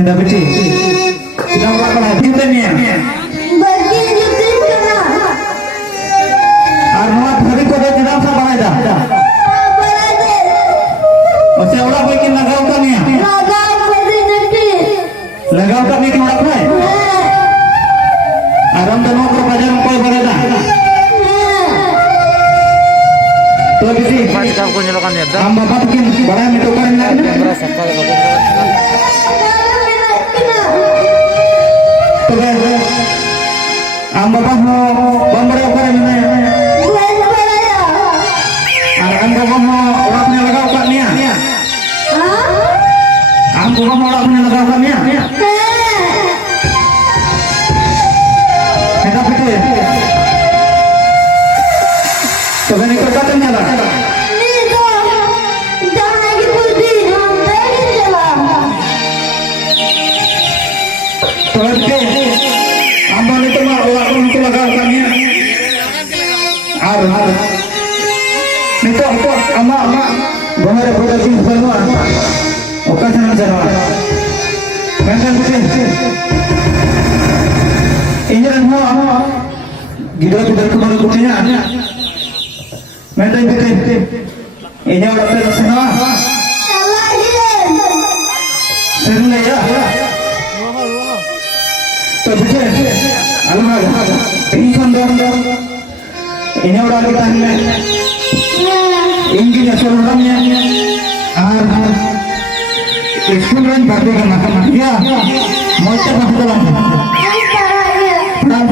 Hendak beci. Kita buat apa kita ni? Bagi jutin kena. Arnold hari ko dah tidak sabar dah. Berada. Macam orang bikin lagau kan ni? Lagau bagi jutin. Lagau kan ni kita buat. Aram dah nak kerja kau berada. Tu beci. Macam aku nyalakan ya. Am bapak bikin barang itu kan ni. Berasa kalau bagus. Tu am bapak mau bambara apa ni? Am bapak mau orang punya lagau kan ni? Am bapak mau orang punya lagau kan ni? Hendak beci. Tu kan ikut katanya lah. Terke, ambal itu mah orang itu lagaukannya. Ar. Nito ama bahaya produksi semua. Oke sana. Kan betul. Ini kan mau gila tidak kemana kuncinya. Maintain betul. Ini orang terus sana. Serna ya. Betul. Alhamdulillah. Ini kan ini orang kita ni. Ingin seluruhnya. School kan berarti kan makan. Ya. Mau cakap apa? Pernah.